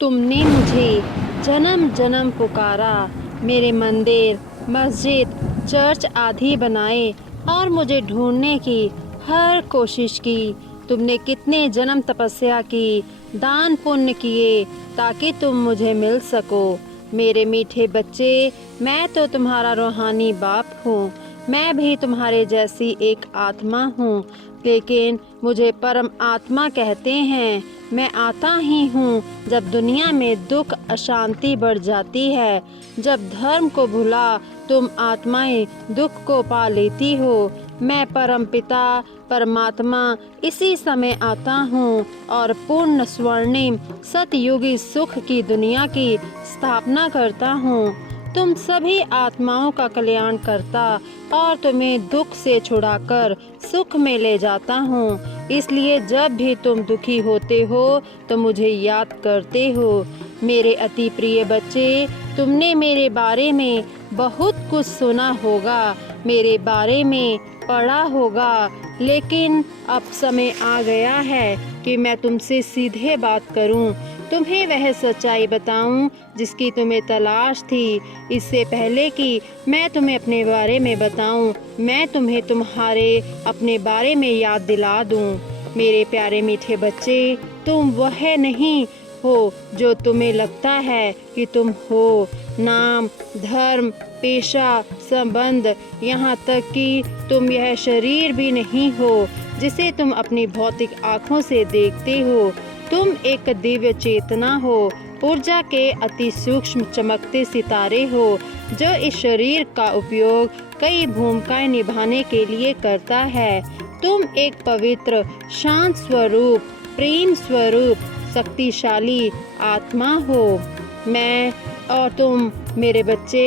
तुमने मुझे जन्म जन्म पुकारा, मेरे मंदिर, मस्जिद, चर्च आदि बनाए और मुझे ढूंढने की हर कोशिश की। तुमने कितने जन्म तपस्या की, दान पुण्य किए ताकि तुम मुझे मिल सको। मेरे मीठे बच्चे, मैं तो तुम्हारा रूहानी बाप हूँ। मैं भी तुम्हारे जैसी एक आत्मा हूँ, लेकिन मुझे परम आत्मा कहते हैं। मैं आता ही हूँ जब दुनिया में दुख अशांति बढ़ जाती है। जब धर्म को भुला तुम आत्माएं दुख को पा लेती हो। मैं परम पिता परमात्मा इसी समय आता हूँ और पूर्ण स्वर्णिम सतयुगी सुख की दुनिया की स्थापना करता हूँ। तुम सभी आत्माओं का कल्याण करता और तुम्हें दुख से छुड़ाकर सुख में ले जाता हूँ। इसलिए जब भी तुम दुखी होते हो तो मुझे याद करते हो। मेरे अति प्रिय बच्चे, तुमने मेरे बारे में बहुत कुछ सुना होगा, मेरे बारे में पढ़ा होगा, लेकिन अब समय आ गया है कि मैं तुमसे सीधे बात करूं, तुम्हें वह सच्चाई बताऊं जिसकी तुम्हें तलाश थी। इससे पहले कि मैं तुम्हें अपने बारे में बताऊं, मैं तुम्हें तुम्हारे अपने बारे में याद दिला दूं। मेरे प्यारे मीठे बच्चे, तुम वह नहीं हो जो तुम्हें लगता है कि तुम हो। नाम, धर्म, पेशा, संबंध, यहाँ तक कि तुम यह शरीर भी नहीं हो जिसे तुम अपनी भौतिक आँखों से देखते हो। तुम एक दिव्य चेतना हो, ऊर्जा के अति सूक्ष्म चमकते सितारे हो जो इस शरीर का उपयोग कई भूमिकाएं निभाने के लिए करता है। तुम एक पवित्र, शांत स्वरूप, प्रेम स्वरूप, शक्तिशाली आत्मा हो। मैं और तुम मेरे बच्चे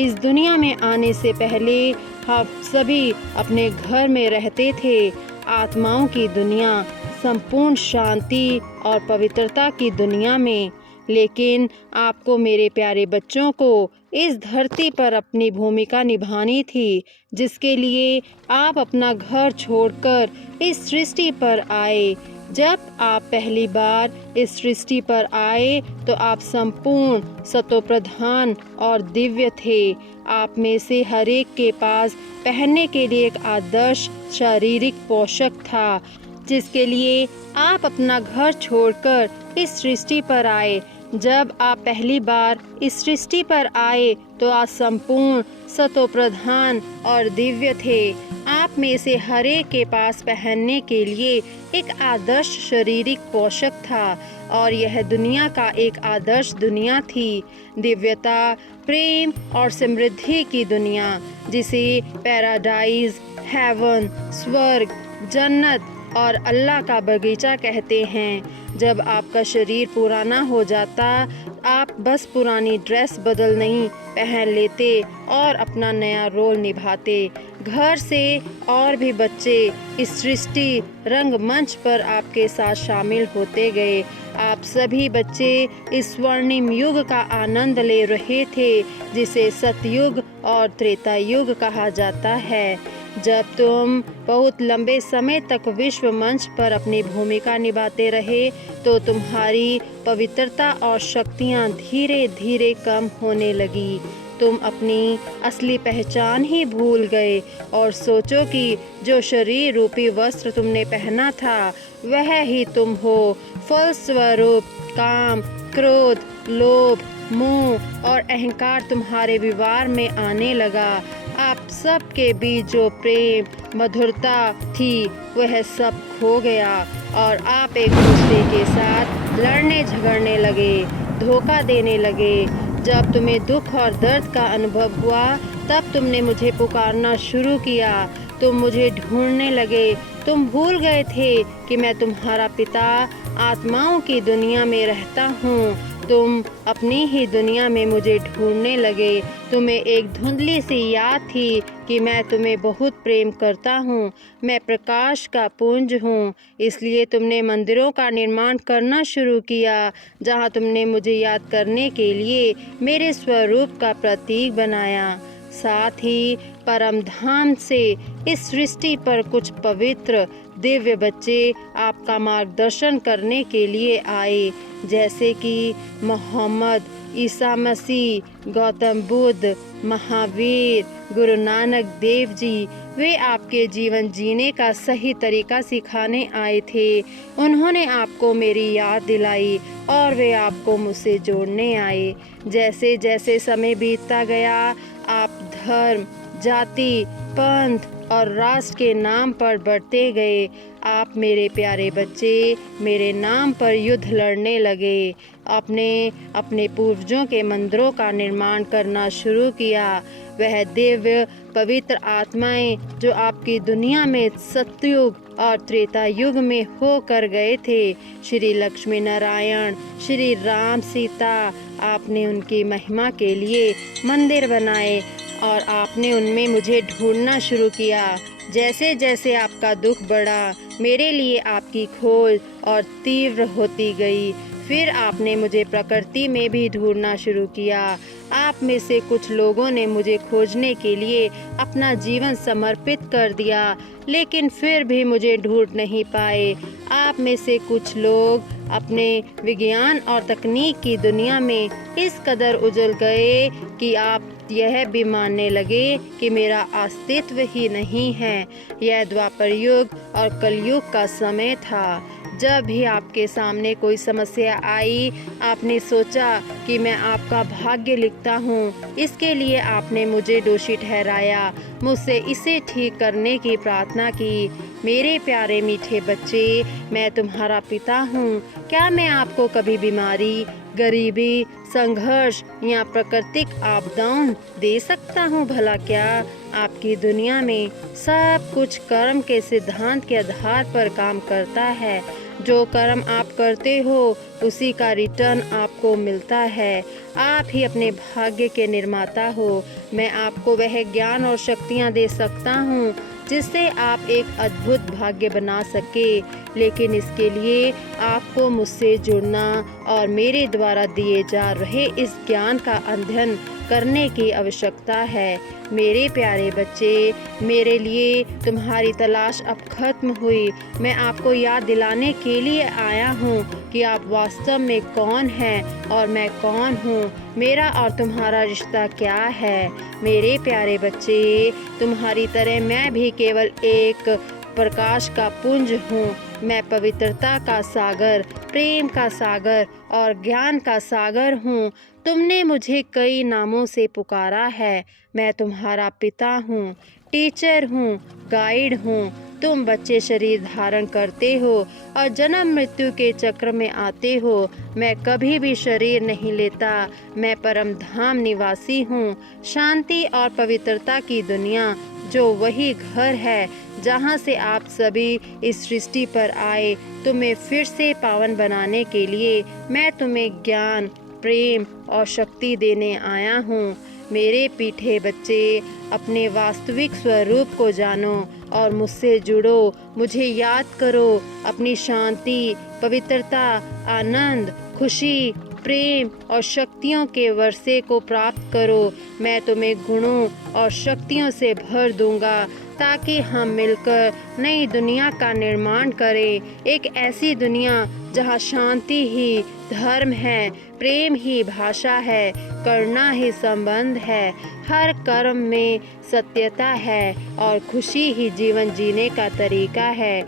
इस दुनिया में आने से पहले हम सभी अपने घर में रहते थे, आत्माओं की दुनिया, संपूर्ण शांति और पवित्रता की दुनिया में। लेकिन आपको मेरे प्यारे बच्चों को इस धरती पर अपनी भूमिका निभानी थी, जिसके लिए आप अपना घर छोड़कर इस सृष्टि पर आए। जब आप पहली बार इस सृष्टि पर आए तो आप संपूर्ण सतोप्रधान और दिव्य थे। आप में से हर एक के पास पहनने के लिए एक आदर्श शारीरिक पोशाक था, जिसके लिए आप अपना घर छोड़कर इस सृष्टि पर आए। जब आप पहली बार इस सृष्टि पर आए तो आप संपूर्ण सतोप्रधान और दिव्य थे। आप में से हर एक के पास पहनने के लिए एक आदर्श शारीरिक पोशाक था और यह दुनिया का एक आदर्श दुनिया थी। दिव्यता, प्रेम और समृद्धि की दुनिया, जिसे पैराडाइज, हेवन, स्वर्ग, जन्नत और अल्लाह का बगीचा कहते हैं। जब आपका शरीर पुराना हो जाता, आप बस पुरानी ड्रेस बदल नहीं पहन लेते और अपना नया रोल निभाते। घर से और भी बच्चे इस सृष्टि रंगमंच पर आपके साथ शामिल होते गए। आप सभी बच्चे इस स्वर्णिम युग का आनंद ले रहे थे, जिसे सतयुग और त्रेता युग कहा जाता है। जब तुम बहुत लंबे समय तक विश्व मंच पर अपनी भूमिका निभाते रहे तो तुम्हारी पवित्रता और शक्तियाँ धीरे धीरे कम होने लगी। तुम अपनी असली पहचान ही भूल गए और सोचो कि जो शरीर रूपी वस्त्र तुमने पहना था वह ही तुम हो। फलस्वरूप काम, क्रोध, लोभ, मोह और अहंकार तुम्हारे व्यवहार में आने लगा। आप सब के बीच जो प्रेम, मधुरता थी वह सब खो गया और आप एक दूसरे के साथ लड़ने झगड़ने लगे, धोखा देने लगे। जब तुम्हें दुख और दर्द का अनुभव हुआ तब तुमने मुझे पुकारना शुरू किया। तुम मुझे ढूंढने लगे। तुम भूल गए थे कि मैं तुम्हारा पिता आत्माओं की दुनिया में रहता हूँ। तुम अपनी ही दुनिया में मुझे ढूंढने लगे। तुम्हें एक धुंधली सी याद थी कि मैं तुम्हें बहुत प्रेम करता हूँ। मैं प्रकाश का पुंज हूँ। इसलिए तुमने मंदिरों का निर्माण करना शुरू किया, जहाँ तुमने मुझे याद करने के लिए मेरे स्वरूप का प्रतीक बनाया। साथ ही परम धाम से इस सृष्टि पर कुछ पवित्र दिव्य बच्चे आपका मार्गदर्शन करने के लिए आए, जैसे कि मोहम्मद, ईसा मसीह, गौतम बुद्ध, महावीर, गुरु नानक देव जी। वे आपके जीवन जीने का सही तरीका सिखाने आए थे। उन्होंने आपको मेरी याद दिलाई और वे आपको मुझसे जोड़ने आए। जैसे जैसे समय बीतता गया, आप धर्म, जाति, पंथ और राष्ट्र के नाम पर बढ़ते गए। आप मेरे प्यारे बच्चे मेरे नाम पर युद्ध लड़ने लगे। आपने अपने पूर्वजों के मंदिरों का निर्माण करना शुरू किया। वह दिव्य पवित्र आत्माएं जो आपकी दुनिया में सतयुग और त्रेता युग में होकर गए थे, श्री लक्ष्मी नारायण, श्री राम, सीता, आपने उनकी महिमा के लिए मंदिर बनाए और आपने उनमें मुझे ढूंढना शुरू किया। जैसे जैसे आपका दुख बढ़ा, मेरे लिए आपकी खोज और तीव्र होती गई। फिर आपने मुझे प्रकृति में भी ढूंढना शुरू किया। आप में से कुछ लोगों ने मुझे खोजने के लिए अपना जीवन समर्पित कर दिया, लेकिन फिर भी मुझे ढूंढ नहीं पाए। आप में से कुछ लोग अपने विज्ञान और तकनीक की दुनिया में इस कदर उजल गए कि आप यह भी मानने लगे कि मेरा अस्तित्व ही नहीं है। यह द्वापर युग और कलयुग का समय था। जब भी आपके सामने कोई समस्या आई, आपने सोचा कि मैं आपका भाग्य लिखता हूँ। इसके लिए आपने मुझे दोषी ठहराया, मुझसे इसे ठीक करने की प्रार्थना की। मेरे प्यारे मीठे बच्चे, मैं तुम्हारा पिता हूँ। क्या मैं आपको कभी बीमारी, गरीबी, संघर्ष या प्राकृतिक आपदाओं दे सकता हूँ? भला क्या आपकी दुनिया में सब कुछ कर्म के सिद्धांत के आधार पर काम करता है? जो कर्म आप करते हो उसी का रिटर्न आपको मिलता है। आप ही अपने भाग्य के निर्माता हो। मैं आपको वह ज्ञान और शक्तियाँ दे सकता हूँ जिससे आप एक अद्भुत भाग्य बना सके, लेकिन इसके लिए आपको मुझसे जुड़ना और मेरे द्वारा दिए जा रहे इस ज्ञान का अध्ययन करने की आवश्यकता है। मेरे प्यारे बच्चे, मेरे लिए तुम्हारी तलाश अब खत्म हुई। मैं आपको याद दिलाने के लिए आया हूँ कि आप वास्तव में कौन हैं और मैं कौन हूँ। मेरा और तुम्हारा रिश्ता क्या है? मेरे प्यारे बच्चे, तुम्हारी तरह मैं भी केवल एक प्रकाश का पुंज हूँ। मैं पवित्रता का सागर, प्रेम का सागर और ज्ञान का सागर हूँ। तुमने मुझे कई नामों से पुकारा है। मैं तुम्हारा पिता हूँ, टीचर हूँ, गाइड हूँ। तुम बच्चे शरीर धारण करते हो और जन्म मृत्यु के चक्र में आते हो। मैं कभी भी शरीर नहीं लेता। मैं परम धाम निवासी हूँ, शांति और पवित्रता की दुनिया, जो वही घर है जहाँ से आप सभी इस सृष्टि पर आए। तुम्हें फिर से पावन बनाने के लिए मैं तुम्हें ज्ञान, प्रेम और शक्ति देने आया हूँ। मेरे पीठे बच्चे, अपने वास्तविक स्वरूप को जानो और मुझसे जुड़ो। मुझे याद करो। अपनी शांति, पवित्रता, आनंद, खुशी, प्रेम और शक्तियों के वर्षे को प्राप्त करो। मैं तुम्हें गुणों और शक्तियों से भर दूंगा ताकि हम मिलकर नई दुनिया का निर्माण करें। एक ऐसी दुनिया जहाँ शांति ही धर्म है, प्रेम ही भाषा है, करुणा ही संबंध है, हर कर्म में सत्यता है और खुशी ही जीवन जीने का तरीका है।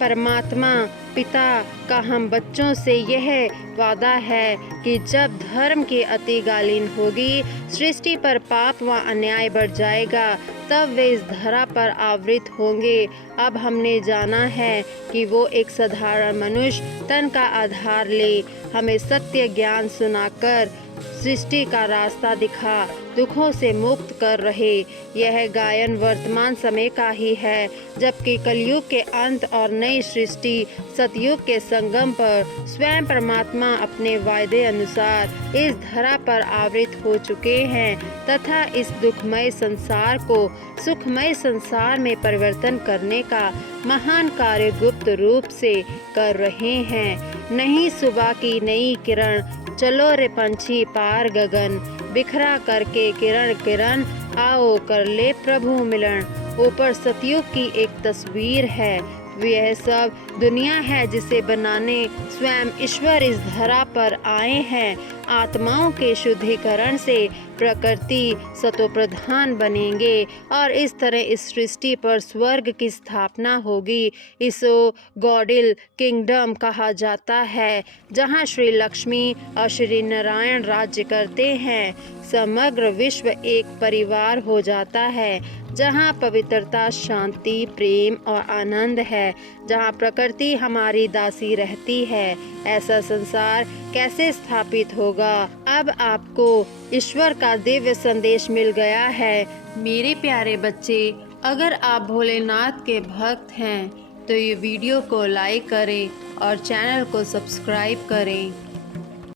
परमात्मा पिता का हम बच्चों से यह वादा है कि जब धर्म की अतिगालीन होगी, सृष्टि पर पाप व अन्याय बढ़ जाएगा, तब वे इस धरा पर आवृत होंगे। अब हमने जाना है कि वो एक साधारण मनुष्य तन का आधार ले हमें सत्य ज्ञान सुनाकर सृष्टि का रास्ता दिखा, दुखों से मुक्त कर रहे। यह गायन वर्तमान समय का ही है, जबकि कलयुग के अंत और नई सृष्टि सतयुग के संगम पर स्वयं परमात्मा अपने वायदे अनुसार इस धरा पर आवृत हो चुके हैं तथा इस दुखमय संसार को सुखमय संसार में परिवर्तन करने का महान कार्य गुप्त रूप से कर रहे हैं। नई सुबह की नई किरण, चलो रे पंछी पार गगन, बिखरा करके किरण किरण, आओ कर ले प्रभु मिलन। ऊपर सतयुग की एक तस्वीर है, यह सब दुनिया है जिसे बनाने स्वयं ईश्वर इस धरा पर आए हैं। आत्माओं के शुद्धिकरण से प्रकृति सतोप्रधान बनेंगे और इस तरह इस सृष्टि पर स्वर्ग की स्थापना होगी। इसो गॉडिल किंगडम कहा जाता है, जहाँ श्री लक्ष्मी और श्री नारायण राज्य करते हैं। समग्र विश्व एक परिवार हो जाता है, जहाँ पवित्रता, शांति, प्रेम और आनंद है, जहाँ प्रकृति हमारी दासी रहती है। ऐसा संसार कैसे स्थापित होगा? अब आपको ईश्वर का दिव्य संदेश मिल गया है। मेरे प्यारे बच्चे, अगर आप भोलेनाथ के भक्त हैं तो ये वीडियो को लाइक करें और चैनल को सब्सक्राइब करें।